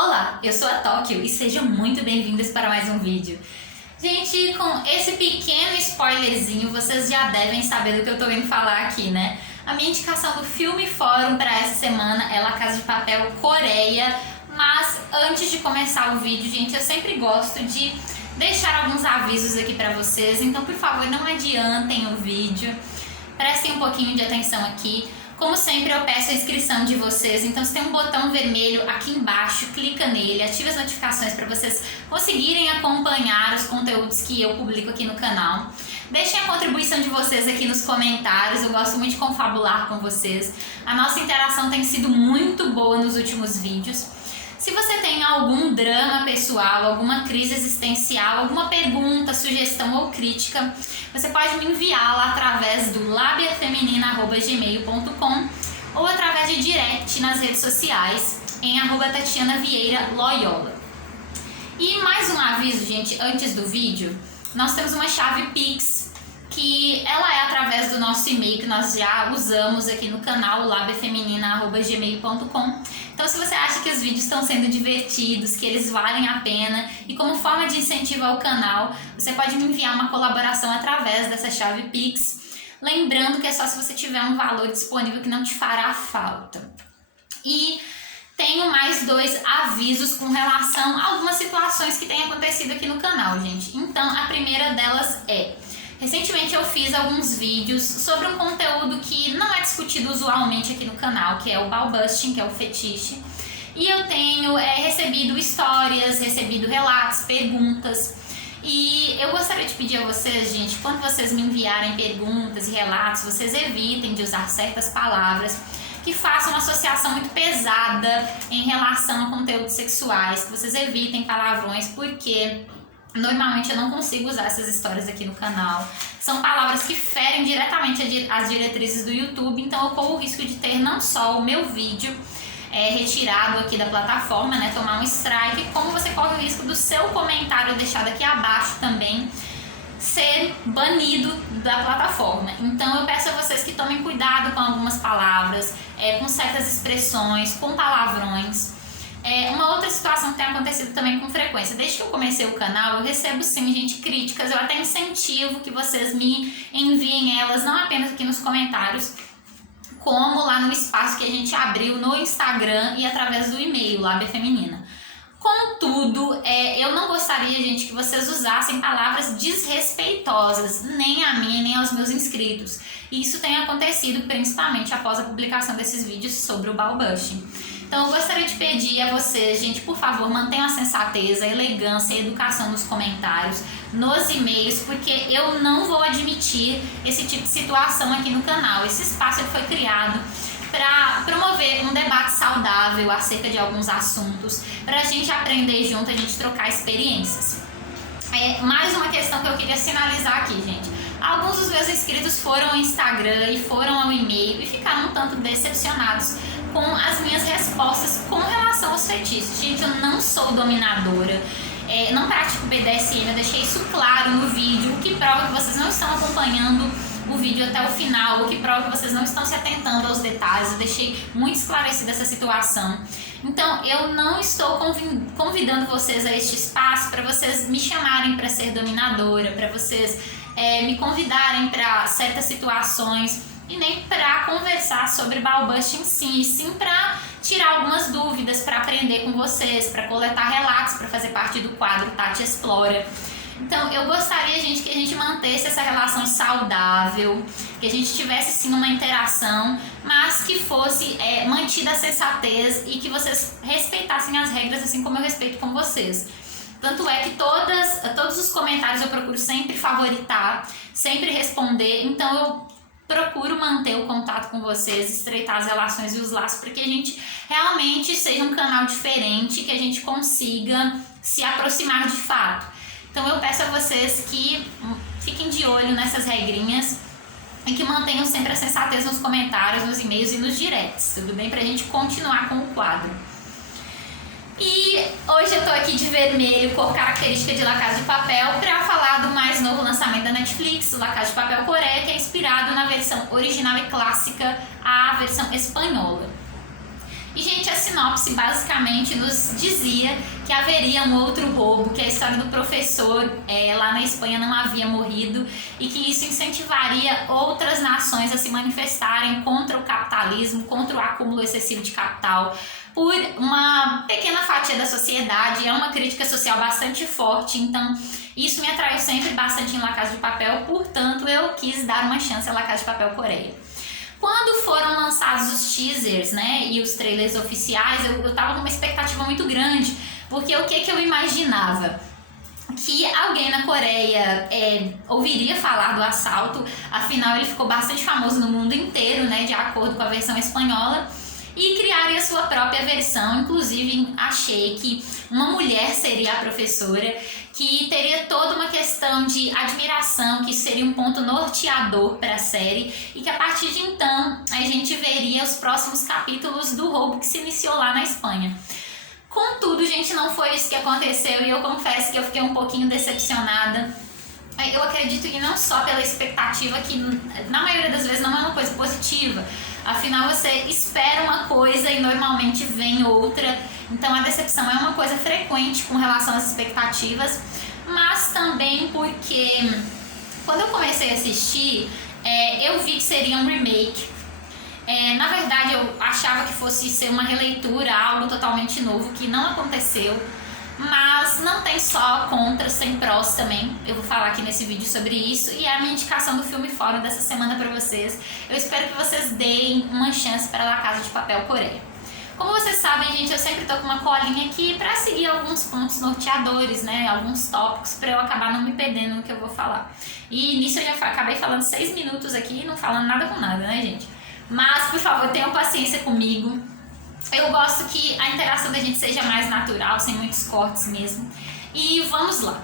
Olá, eu sou a Tóquio e sejam muito bem-vindos para mais um vídeo. Gente, com esse pequeno spoilerzinho, vocês já devem saber do que eu tô indo falar aqui, né? A minha indicação do Filme Fórum para essa semana é La Casa de Papel Coreia, mas antes de começar o vídeo, gente, eu sempre gosto de deixar alguns avisos aqui para vocês, então por favor não adiantem o vídeo, prestem um pouquinho de atenção aqui. Como sempre, eu peço a inscrição de vocês, então se tem um botão vermelho aqui embaixo, clica nele, ative as notificações para vocês conseguirem acompanhar os conteúdos que eu publico aqui no canal. Deixem a contribuição de vocês aqui nos comentários, eu gosto muito de confabular com vocês. A nossa interação tem sido muito boa nos últimos vídeos. Se você tem algum drama pessoal, alguma crise existencial, alguma pergunta, sugestão ou crítica, você pode me enviar lá através do labiafeminina@gmail.com ou através de direct nas redes sociais em @TatianaVieiraLoyola. E mais um aviso, gente, antes do vídeo, nós temos uma chave Pix, que ela é através do nosso e-mail que nós já usamos aqui no canal, labiafeminina@gmail.com. Então, se você acha que os vídeos estão sendo divertidos, que eles valem a pena e como forma de incentivo ao canal, você pode me enviar uma colaboração através dessa chave Pix. Lembrando que é só se você tiver um valor disponível que não te fará falta. E tenho mais dois avisos com relação a algumas situações que têm acontecido aqui no canal, gente. Então, a primeira delas é: recentemente eu fiz alguns vídeos sobre um conteúdo que não é discutido usualmente aqui no canal, que é o ballbusting, que é o fetiche. E eu tenho recebido histórias, recebido relatos, perguntas. E eu gostaria de pedir a vocês, gente, quando vocês me enviarem perguntas e relatos, vocês evitem de usar certas palavras que façam uma associação muito pesada em relação a conteúdos sexuais, que vocês evitem palavrões, porque normalmente eu não consigo usar essas histórias aqui no canal. São palavras que ferem diretamente as diretrizes do YouTube, então eu corro o risco de ter não só o meu vídeo retirado aqui da plataforma, né, tomar um strike, como você corre o risco do seu comentário deixado aqui abaixo também ser banido da plataforma. Então eu peço a vocês que tomem cuidado com algumas palavras, com certas expressões, com palavrões. Uma outra situação que tem acontecido também com frequência, desde que eu comecei o canal, eu recebo sim, gente, críticas, eu até incentivo que vocês me enviem elas, não apenas aqui nos comentários, como lá no espaço que a gente abriu no Instagram e através do e-mail, Lábia Feminina. Contudo, eu não gostaria, gente, que vocês usassem palavras desrespeitosas, nem a mim, nem aos meus inscritos. E isso tem acontecido principalmente após a publicação desses vídeos sobre o ballbusting. Então eu gostaria de pedir a vocês, gente, por favor, mantenham a sensatez, a elegância e a educação nos comentários, nos e-mails, porque eu não vou admitir esse tipo de situação aqui no canal. Esse espaço foi criado para promover um debate saudável acerca de alguns assuntos, para a gente aprender junto, a gente trocar experiências. Mais uma questão que eu queria sinalizar aqui, gente. Alguns dos meus inscritos foram ao Instagram e foram ao e-mail e ficaram um tanto decepcionados com as minhas respostas com relação aos fetiches. Gente, eu não sou dominadora, não pratico BDSM, eu deixei isso claro no vídeo, o que prova que vocês não estão acompanhando o vídeo até o final, o que prova que vocês não estão se atentando aos detalhes. Eu deixei muito esclarecida essa situação. Então, eu não estou convidando vocês a este espaço para vocês me chamarem para ser dominadora, para vocês me convidarem para certas situações e nem para conversar sobre ballbusting em si, e sim para tirar algumas dúvidas, para aprender com vocês, para coletar relatos, para fazer parte do quadro Tati Explora. Então, eu gostaria, gente, que a gente mantesse essa relação saudável, que a gente tivesse sim uma interação, mas que fosse mantida a sensatez e que vocês respeitassem as regras, assim como eu respeito com vocês. Tanto é que todos os comentários eu procuro sempre favoritar, sempre responder, então eu procuro manter o contato com vocês, estreitar as relações e os laços para que a gente realmente seja um canal diferente, que a gente consiga se aproximar de fato. Então eu peço a vocês que fiquem de olho nessas regrinhas e que mantenham sempre a sensatez nos comentários, nos e-mails e nos directs, tudo bem? Pra gente continuar com o quadro. E hoje eu tô aqui de vermelho, cor característica de La Casa de Papel, para falar do mais novo lançamento da Netflix, La Casa de Papel Coreia, que é inspirado na versão original e clássica, a versão espanhola. E, gente, a sinopse basicamente nos dizia que haveria um outro roubo, que a história do professor lá na Espanha não havia morrido e que isso incentivaria outras nações a se manifestarem contra o capitalismo, contra o acúmulo excessivo de capital, por uma pequena fatia da sociedade. É uma crítica social bastante forte, então isso me atraiu sempre bastante em La Casa de Papel, portanto eu quis dar uma chance a La Casa de Papel Coreia. Quando foram lançados os teasers, né, e os trailers oficiais, eu tava com uma expectativa muito grande, porque o que eu imaginava? Que alguém na Coreia ouviria falar do assalto, afinal ele ficou bastante famoso no mundo inteiro, né, de acordo com a versão espanhola, e criaria sua própria versão. Inclusive achei que uma mulher seria a professora, que teria toda uma questão de admiração, que seria um ponto norteador para a série, e que a partir de então a gente veria os próximos capítulos do roubo que se iniciou lá na Espanha. Contudo, gente, não foi isso que aconteceu e eu confesso que eu fiquei um pouquinho decepcionada. Eu acredito que não só pela expectativa, que na maioria das vezes não é uma coisa positiva, afinal você espera uma coisa e normalmente vem outra, então a decepção é uma coisa frequente com relação às expectativas, mas também porque quando eu comecei a assistir, eu vi que seria um remake. Na verdade eu achava que fosse ser uma releitura, algo totalmente novo, que não aconteceu. Mas não tem só contras, tem prós também. Eu vou falar aqui nesse vídeo sobre isso. E é a minha indicação do filme fora dessa semana pra vocês. Eu espero que vocês deem uma chance para La Casa de Papel Coreia. Como vocês sabem, gente, eu sempre tô com uma colinha aqui pra seguir alguns pontos norteadores, né? Alguns tópicos pra eu acabar não me perdendo no que eu vou falar. E nisso eu já acabei falando 6 minutos aqui, não falando nada com nada, né, gente? Mas, por favor, tenham paciência comigo. Eu gosto que a interação da gente seja mais natural, sem muitos cortes mesmo. E vamos lá.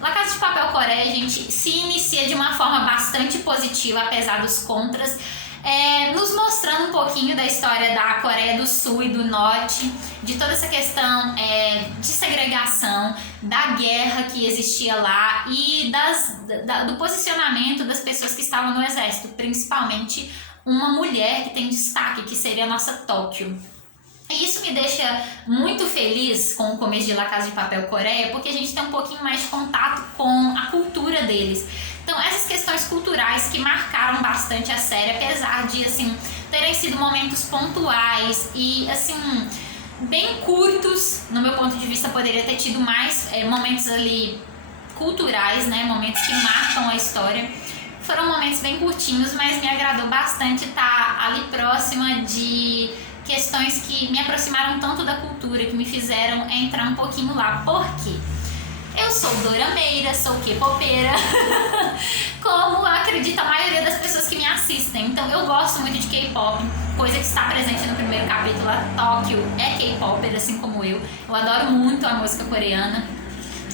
La Casa de Papel Coreia, gente, se inicia de uma forma bastante positiva, apesar dos contras, nos mostrando um pouquinho da história da Coreia do Sul e do Norte, de toda essa questão de segregação, da guerra que existia lá e do posicionamento das pessoas que estavam no exército, principalmente uma mulher que tem destaque, que seria a nossa Tóquio. E isso me deixa muito feliz com o começo de La Casa de Papel Coreia, porque a gente tem um pouquinho mais de contato com a cultura deles. Então essas questões culturais que marcaram bastante a série, apesar de assim terem sido momentos pontuais e assim bem curtos, no meu ponto de vista poderia ter tido mais momentos ali culturais, né, momentos que marcam a história. Foram momentos bem curtinhos, mas me agradou bastante estar ali próxima de questões que me aproximaram tanto da cultura, que me fizeram entrar um pouquinho lá. Por quê? Eu sou dorameira, sou K-popeira, como acredita a maioria das pessoas que me assistem. Então eu gosto muito de K-pop, coisa que está presente no primeiro capítulo. A Tóquio é K-popper, assim como eu. Eu adoro muito a música coreana.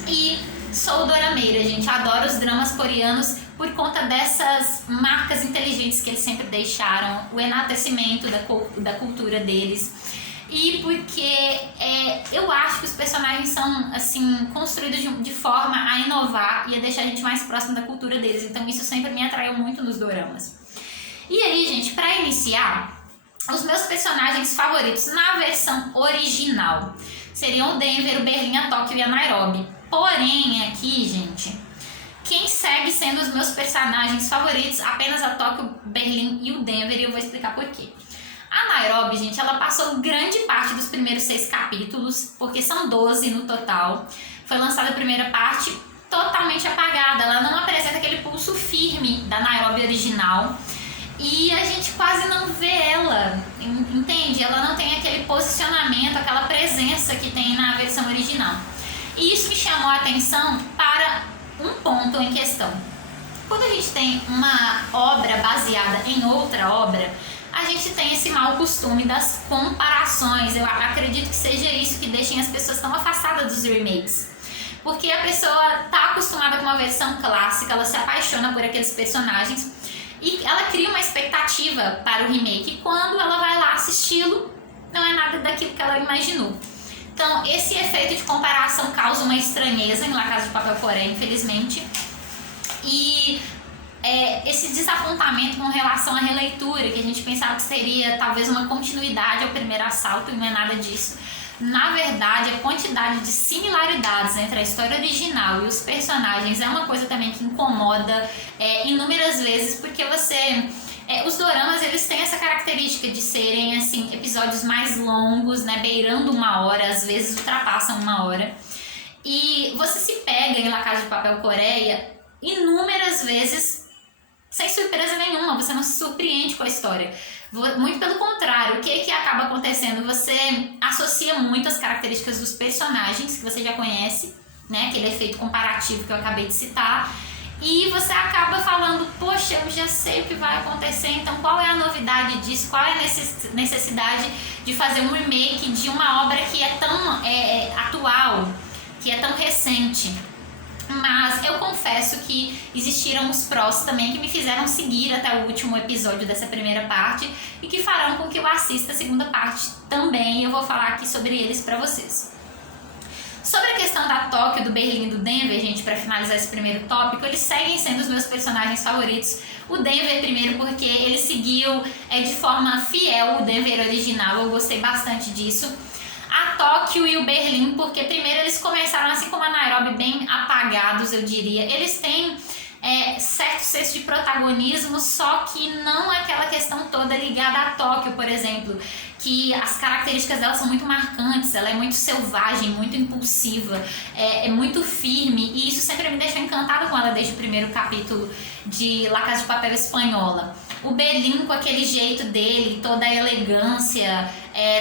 E sou dorameira, gente. Adoro os dramas coreanos por conta dessas marcas inteligentes que eles sempre deixaram, o enaltecimento da cultura deles. E porque eu acho que os personagens são assim construídos de forma a inovar e a deixar a gente mais próximo da cultura deles. Então isso sempre me atraiu muito nos doramas. E aí, gente, pra iniciar, os meus personagens favoritos na versão original seriam o Denver, o Berlim, a Tóquio e a Nairobi. Porém, aqui, gente, quem segue sendo os meus personagens favoritos, apenas a Tóquio, Berlim e o Denver, e eu vou explicar por quê. A Nairobi, gente, ela passou grande parte dos primeiros 6 capítulos, porque são 12 no total. Foi lançada a primeira parte totalmente apagada, ela não apresenta aquele pulso firme da Nairobi original. E a gente quase não vê ela, entende? Ela não tem aquele posicionamento, aquela presença que tem na versão original. E isso me chamou a atenção para um ponto em questão. Quando a gente tem uma obra baseada em outra obra, a gente tem esse mau costume das comparações. Eu acredito que seja isso que deixa as pessoas tão afastadas dos remakes. Porque a pessoa está acostumada com uma versão clássica, ela se apaixona por aqueles personagens e ela cria uma expectativa para o remake. E quando ela vai lá assisti-lo, não é nada daquilo que ela imaginou. Então, esse efeito de comparação causa uma estranheza em La Casa de Papel Coreia, infelizmente. E esse desapontamento com relação à releitura, que a gente pensava que seria talvez uma continuidade ao primeiro assalto, e não é nada disso. Na verdade, a quantidade de similaridades entre a história original e os personagens é uma coisa também que incomoda inúmeras vezes, porque os doramas, eles têm essa característica de serem, assim, episódios mais longos, né, beirando 1 hora, às vezes ultrapassam 1 hora. E você se pega em La Casa de Papel Coreia inúmeras vezes sem surpresa nenhuma, você não se surpreende com a história. Muito pelo contrário, o que acaba acontecendo? Você associa muito as características dos personagens, que você já conhece, né, aquele efeito comparativo que eu acabei de citar, e você acaba falando, poxa, eu já sei o que vai acontecer, então qual é a novidade disso? Qual é a necessidade de fazer um remake de uma obra que é tão atual, que é tão recente? Mas eu confesso que existiram os prós também que me fizeram seguir até o último episódio dessa primeira parte e que farão com que eu assista a segunda parte também, e eu vou falar aqui sobre eles pra vocês. Sobre a questão da Tóquio, do Berlim e do Denver, gente, pra finalizar esse primeiro tópico, eles seguem sendo os meus personagens favoritos. O Denver primeiro porque ele seguiu de forma fiel o Denver original, eu gostei bastante disso. A Tóquio e o Berlim, porque primeiro eles começaram, assim como a Nairobi, bem apagados, eu diria. Eles têm certo senso de protagonismo, só que não aquela questão toda ligada a Tóquio, por exemplo, que as características dela são muito marcantes, ela é muito selvagem, muito impulsiva, é muito firme, e isso sempre me deixou encantada com ela desde o primeiro capítulo de La Casa de Papel espanhola. O Berlim, com aquele jeito dele, toda a elegância,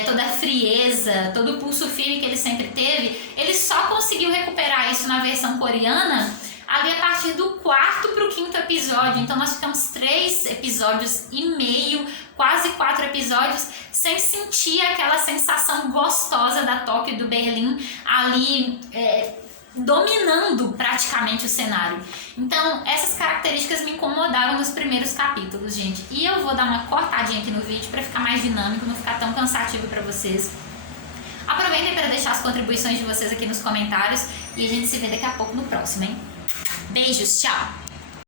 toda a frieza, todo o pulso firme que ele sempre teve, ele só conseguiu recuperar isso na versão coreana ali a partir do 4º pro 5º episódio. Então nós ficamos 3 episódios e meio, quase 4 episódios, sem sentir aquela sensação gostosa da Tóquio e do Berlim ali dominando praticamente o cenário. Então essas características me incomodaram nos primeiros capítulos, gente. E eu vou dar uma cortadinha aqui no vídeo para ficar mais dinâmico, não ficar tão cansativo para vocês. Aproveitem para deixar as contribuições de vocês aqui nos comentários e a gente se vê daqui a pouco no próximo, hein? Beijos, tchau!